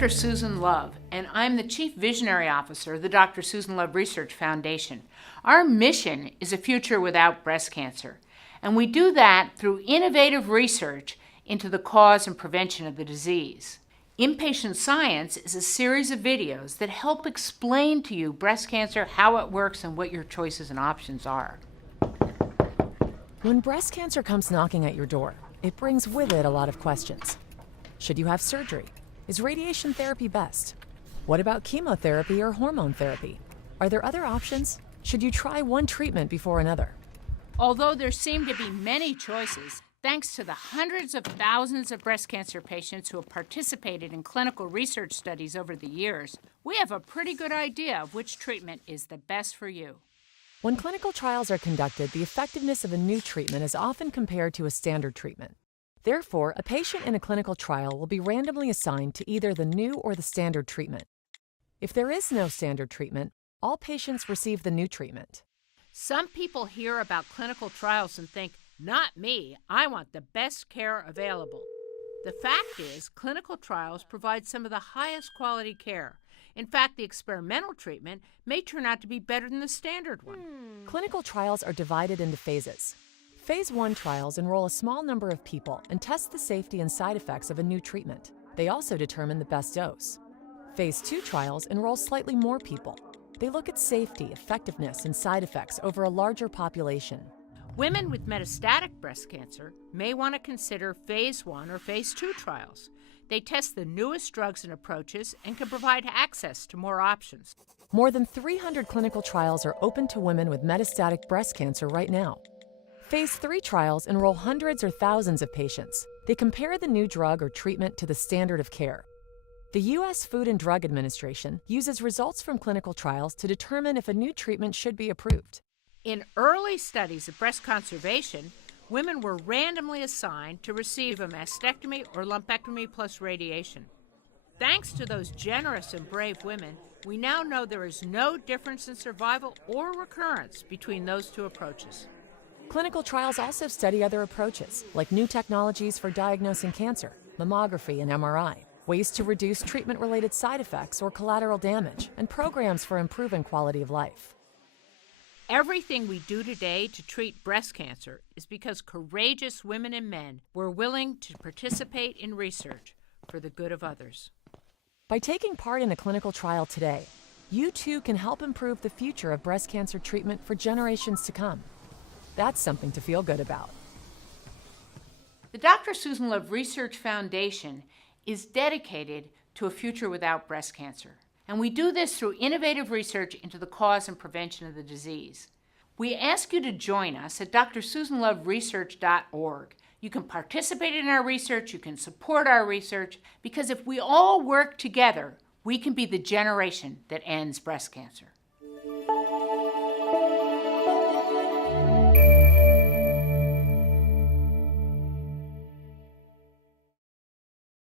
Dr. Susan Love, and I'm the Chief Visionary Officer of the Dr. Susan Love Research Foundation. Our mission is a future without breast cancer, and we do that through innovative research into the cause and prevention of the disease. Inpatient Science is a series of videos that help explain to you breast cancer, how it works, and what your choices and options are. When breast cancer comes knocking at your door, it brings with it a lot of questions. Should you have surgery? Is radiation therapy best? What about chemotherapy or hormone therapy? Are there other options? Should you try one treatment before another? Although there seem to be many choices, thanks to the hundreds of thousands of breast cancer patients who have participated in clinical research studies over the years, we have a pretty good idea of which treatment is the best for you. When clinical trials are conducted, the effectiveness of a new treatment is often compared to a standard treatment. Therefore, a patient in a clinical trial will be randomly assigned to either the new or the standard treatment. If there is no standard treatment, all patients receive the new treatment. Some people hear about clinical trials and think, "Not me, I want the best care available." The fact is, clinical trials provide some of the highest quality care. In fact, the experimental treatment may turn out to be better than the standard one. Clinical trials are divided into phases. Phase 1 trials enroll a small number of people and test the safety and side effects of a new treatment. They also determine the best dose. Phase 2 trials enroll slightly more people. They look at safety, effectiveness, and side effects over a larger population. Women with metastatic breast cancer may want to consider Phase 1 or Phase 2 trials. They test the newest drugs and approaches and can provide access to more options. More than 300 clinical trials are open to women with metastatic breast cancer right now. Phase 3 trials enroll hundreds or thousands of patients. They compare the new drug or treatment to the standard of care. The U.S. Food and Drug Administration uses results from clinical trials to determine if a new treatment should be approved. In early studies of breast conservation, women were randomly assigned to receive a mastectomy or lumpectomy plus radiation. Thanks to those generous and brave women, we now know there is no difference in survival or recurrence between those two approaches. Clinical trials also study other approaches, like new technologies for diagnosing cancer, mammography and MRI, ways to reduce treatment-related side effects or collateral damage, and programs for improving quality of life. Everything we do today to treat breast cancer is because courageous women and men were willing to participate in research for the good of others. By taking part in a clinical trial today, you too can help improve the future of breast cancer treatment for generations to come. That's something to feel good about. The Dr. Susan Love Research Foundation is dedicated to a future without breast cancer. And we do this through innovative research into the cause and prevention of the disease. We ask you to join us at drsusanloveresearch.org. You can participate in our research, you can support our research, because if we all work together, we can be the generation that ends breast cancer.